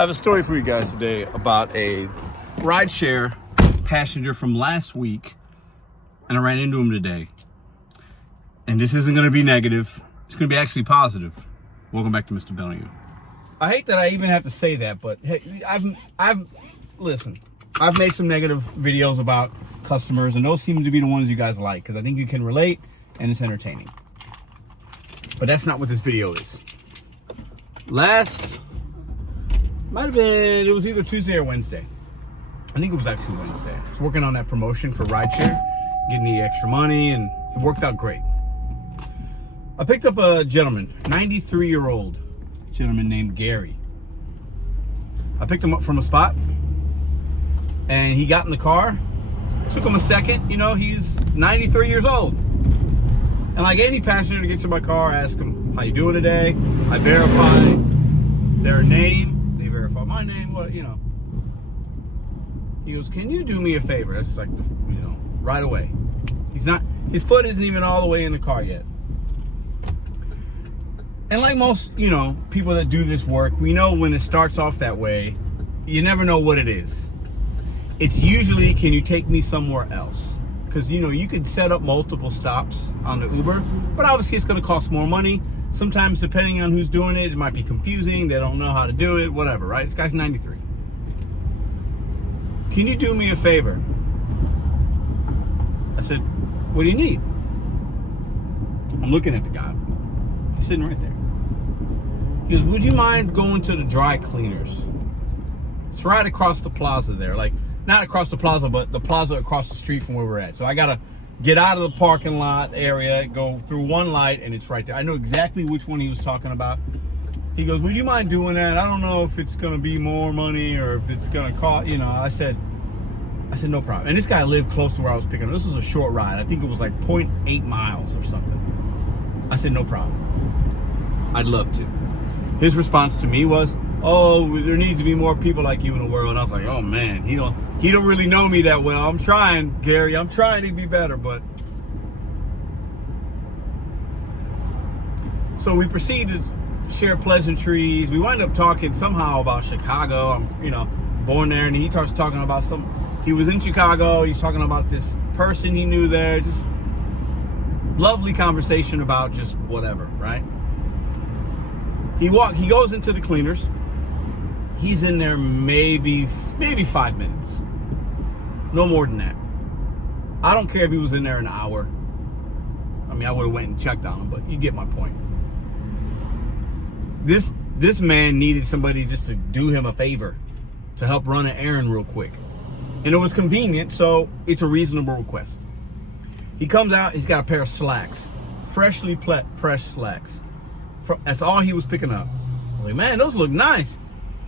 I have a story for you guys today about a rideshare passenger from last week, and I ran into him today. And this isn't going to be negative. It's going to be actually positive. Welcome back to Mr.BetonYou. I hate that I even have to say that, but hey, listen, I've made some negative videos about customers, and those seem to be the ones you guys like, because I think you can relate and it's entertaining. But that's not what this video is. It was either Tuesday or Wednesday. I think it was actually Wednesday. I was working on that promotion for rideshare, getting the extra money, and it worked out great. I picked up a gentleman, 93-year-old gentleman named Gary. I picked him up from a spot, and he got in the car. Took him a second, he's 93 years old. And like any passenger that gets in my car, I ask him, how you doing today? I verify their name. They verify my name, He goes, can you do me a favor? That's like, right away. His foot isn't even all the way in the car yet. And like most, people that do this work, we know when it starts off that way, you never know what it is. It's usually, can you take me somewhere else? Because, you could set up multiple stops on the Uber, but obviously it's going to cost more money. Sometimes, depending on who's doing it, it might be confusing. They don't know how to do it, whatever, right? This guy's 93. Can you do me a favor? I said, what do you need? I'm looking at the guy. He's sitting right there. He goes, would you mind going to the dry cleaners? It's right across the plaza there. Like, not across the plaza, but the plaza across the street from where we're at. So I got to get out of the parking lot area, go through one light, and it's right there. I know exactly which one he was talking about. He goes, would you mind doing that? I don't know if it's going to be more money or if it's going to cost, I said, no problem. And this guy lived close to where I was picking up. This was a short ride. I think it was like 0.8 miles or something. I said, no problem. I'd love to. His response to me was, oh, there needs to be more people like you in the world. And I was like, oh man, he don't really know me that well. I'm trying, Gary. I'm trying to be better, but. So we proceed to share pleasantries. We wind up talking somehow about Chicago. I'm, born there, and he starts talking about he was in Chicago. He's talking about this person he knew there. Just lovely conversation about just whatever, right? He goes into the cleaners. He's in there maybe 5 minutes. No more than that. I don't care if he was in there an hour. I mean, I would have went and checked on him, but you get my point. This man needed somebody just to do him a favor, to help run an errand real quick. And it was convenient, so it's a reasonable request. He comes out, he's got a pair of slacks, freshly pressed slacks. That's all he was picking up. I was like, man, those look nice.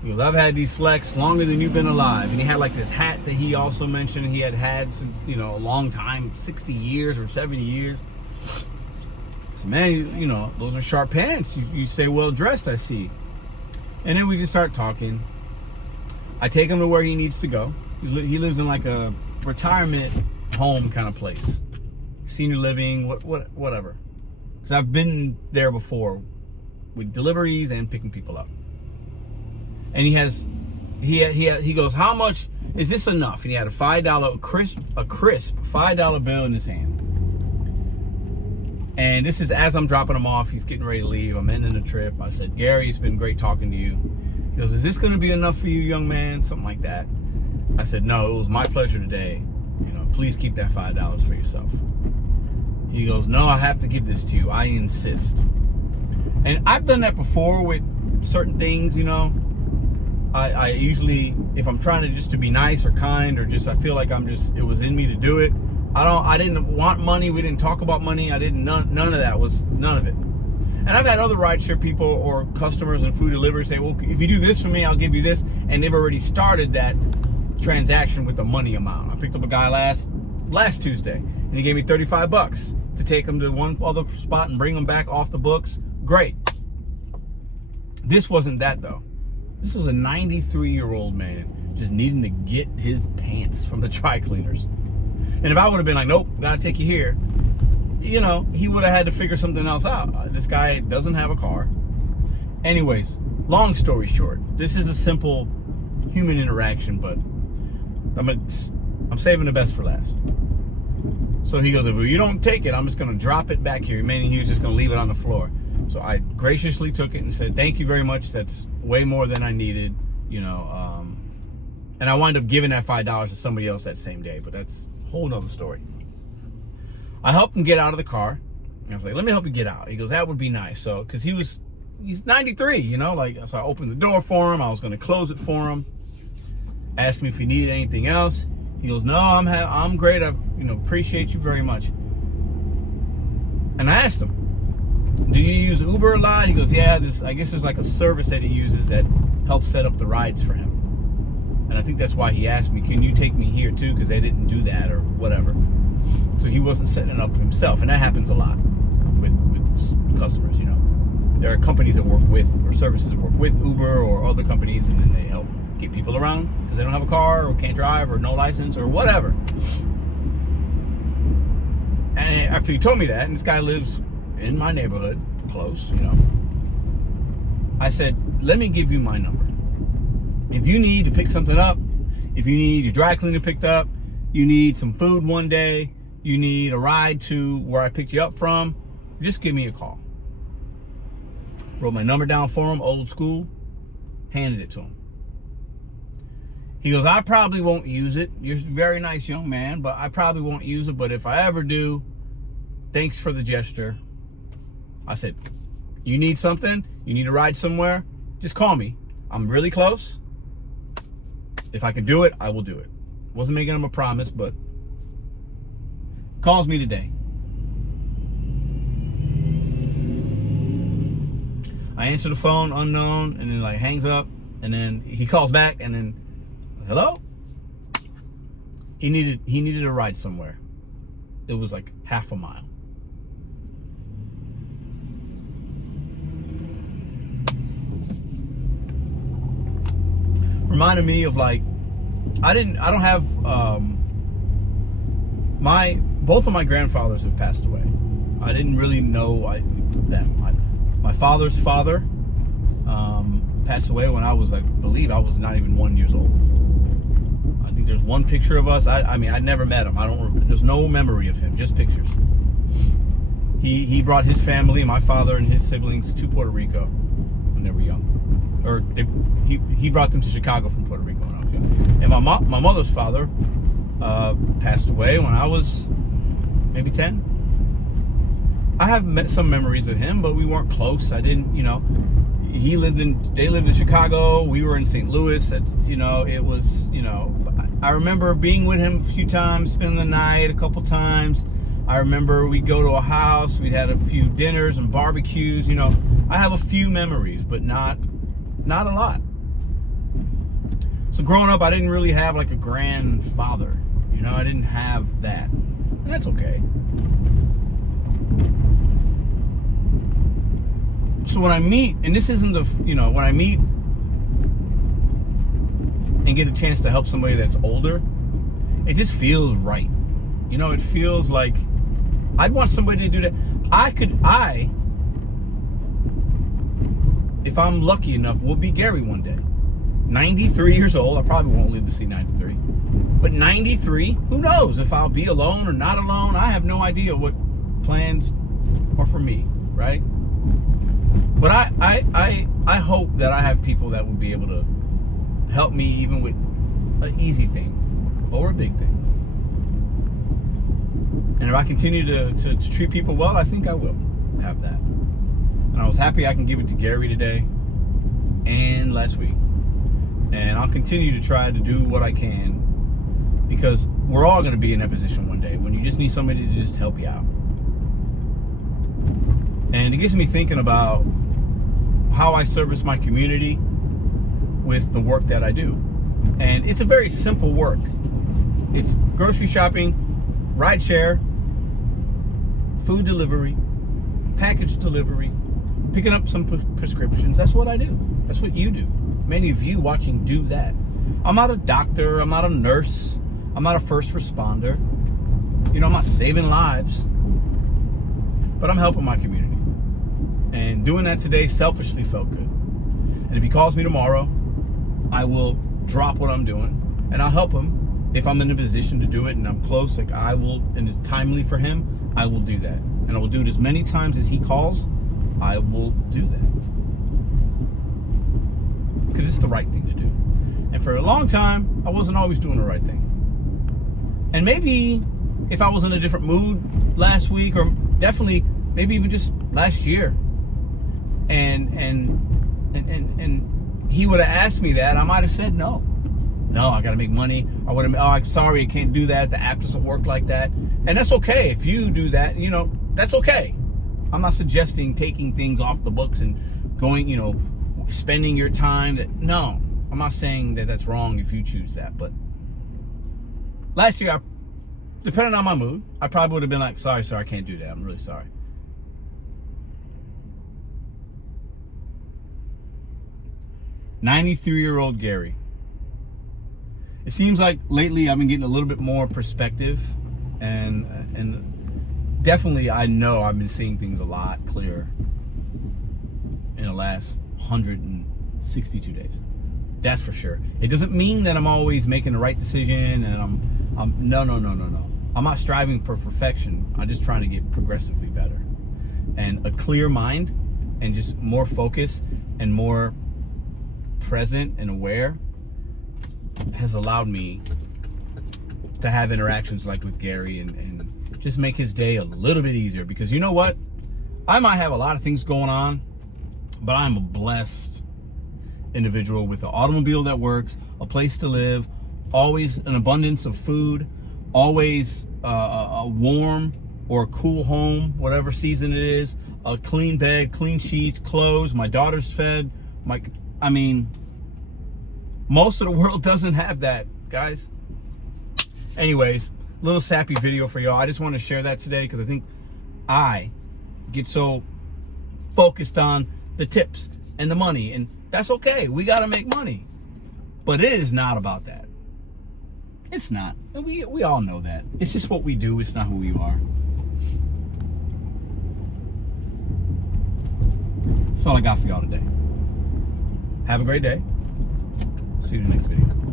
He goes, I've had these slacks longer than you've been alive. And he had like this hat that he also mentioned he had since, a long time, 60 years or 70 years. I said, man, those are sharp pants. You stay well dressed, I see. And then we just start talking. I take him to where he needs to go. He lives in like a retirement home kind of place. Senior living, whatever. Because I've been there before with deliveries and picking people up. And he goes, how much is this enough? And he had a $5 crisp $5 bill in his hand. And this is as I'm dropping him off. He's getting ready to leave. I'm ending the trip. I said, Gary, it's been great talking to you. He goes, is this going to be enough for you, young man? Something like that. I said, no, it was my pleasure today. Please keep that $5 for yourself. He goes, no, I have to give this to you. I insist. And I've done that before with certain things, I usually, if I'm trying to be nice or kind, or just I feel like it was in me to do it. I didn't want money. We didn't talk about money. None of that was none of it. And I've had other rideshare people or customers and food delivery say, well, if you do this for me, I'll give you this. And they've already started that transaction with the money amount. I picked up a guy last Tuesday, and he gave me $35 to take him to one other spot and bring him back off the books. Great. This wasn't that though. This was a 93-year-old man just needing to get his pants from the dry cleaners. And if I would have been like, nope, gotta take you here, he would have had to figure something else out. This guy doesn't have a car. Anyways, long story short, this is a simple human interaction, but I'm saving the best for last. So he goes, if you don't take it, I'm just going to drop it back here. Meaning he was just going to leave it on the floor. So I graciously took it and said, thank you very much. That's way more than I needed, and I wound up giving that $5 to somebody else that same day, but that's a whole nother story. I helped him get out of the car. And I was like, let me help you get out. He goes, that would be nice. So, cause he's 93, so I opened the door for him. I was going to close it for him. Asked me if he needed anything else. He goes, no, I'm great. I appreciate you very much. And I asked him, do you use Uber a lot? He goes, yeah, I guess there's like a service that he uses that helps set up the rides for him. And I think that's why he asked me, can you take me here too? Because they didn't do that or whatever. So he wasn't setting it up himself. And that happens a lot with customers, There are companies that work with, or services that work with Uber or other companies, and then they help get people around because they don't have a car or can't drive or no license or whatever. And after he told me that, and this guy lives in my neighborhood, close, I said, let me give you my number. If you need to pick something up, if you need your dry cleaner picked up, you need some food one day, you need a ride to where I picked you up from, just give me a call. Wrote my number down for him, old school, handed it to him. He goes, I probably won't use it. You're a very nice young man, but I probably won't use it. But if I ever do, thanks for the gesture. I said, you need something? You need a ride somewhere? Just call me. I'm really close. If I can do it, I will do it. Wasn't making him a promise, but calls me today. I answer the phone, unknown, and then hangs up, and then he calls back, and then, hello? He needed a ride somewhere. It was like half a mile. Reminded me of I don't have both of my grandfathers have passed away. I didn't really know them. My father's father passed away when I believe I was not even 1 year old. I think there's one picture of us. I never met him. There's no memory of him, just pictures. He brought his family, my father and his siblings, to Puerto Rico when they were young. He brought them to Chicago from Puerto Rico when I was young. And my mother's father passed away when I was maybe 10. I have some memories of him, but we weren't close. I didn't, they lived in Chicago. We were in St. Louis. It was, I remember being with him a few times, spending the night a couple times. I remember we'd go to a house. We'd had a few dinners and barbecues. I have a few memories, but not a lot. So growing up, I didn't really have a grandfather. I didn't have that. And that's okay. So when I meet, and this isn't when I meet and get a chance to help somebody that's older, it just feels right. It feels like I'd want somebody to do that. If I'm lucky enough, will be Gary one day. 93 years old. I probably won't live to see 93. But 93, who knows if I'll be alone or not alone. I have no idea what plans are for me, right? But I hope that I have people that will be able to help me even with an easy thing or a big thing. And if I continue to treat people well, I think I will have that. And I was happy I can give it to Gary today and last week. And I'll continue to try to do what I can, because we're all going to be in that position one day when you just need somebody to just help you out. And it gets me thinking about how I service my community with the work that I do. And it's a very simple work. It's grocery shopping, ride share, food delivery, package delivery, picking up some prescriptions. That's what I do. That's what you do. Many of you watching do that. I'm not a doctor. I'm not a nurse. I'm not a first responder. I'm not saving lives. But I'm helping my community. And doing that today selfishly felt good. And if he calls me tomorrow, I will drop what I'm doing and I'll help him if I'm in a position to do it and I'm close. Like I will, and it's timely for him, I will do that. And I will do it as many times as he calls. I will do that. Because it's the right thing to do. And for a long time, I wasn't always doing the right thing. And maybe if I was in a different mood last week, or definitely maybe even just last year, and he would have asked me that, I might have said no. No, I gotta make money. I would have, oh, I'm sorry, I can't do that. The app doesn't work like that. And that's okay. If you do that, you know, that's okay. I'm not suggesting taking things off the books and going, you know, spending your time. No, I'm not saying that that's wrong if you choose that. But last year, depending on my mood, I probably would have been like, sorry, sir, I can't do that. I'm really sorry. "93-year-old Gary." It seems like lately I've been getting a little bit more perspective, and definitely I know I've been seeing things a lot clearer in the last 162 days. That's for sure. It doesn't mean that I'm always making the right decision, and I'm no. I'm not striving for perfection. I'm just trying to get progressively better. And a clear mind and just more focus and more present and aware has allowed me to have interactions like with Gary and just make his day a little bit easier. Because you know what? I might have a lot of things going on, but I'm a blessed individual with an automobile that works, a place to live, always an abundance of food, always a warm or a cool home, whatever season it is, a clean bed, clean sheets, clothes, my daughter's fed. I mean, most of the world doesn't have that, guys. Anyways, little sappy video for y'all. I just want to share that today because I think I get so focused on the tips and the money, and that's okay. We got to make money. But it is not about that. It's not. We all know that. It's just what we do. It's not who we are. That's all I got for y'all today. Have a great day. See you in the next video.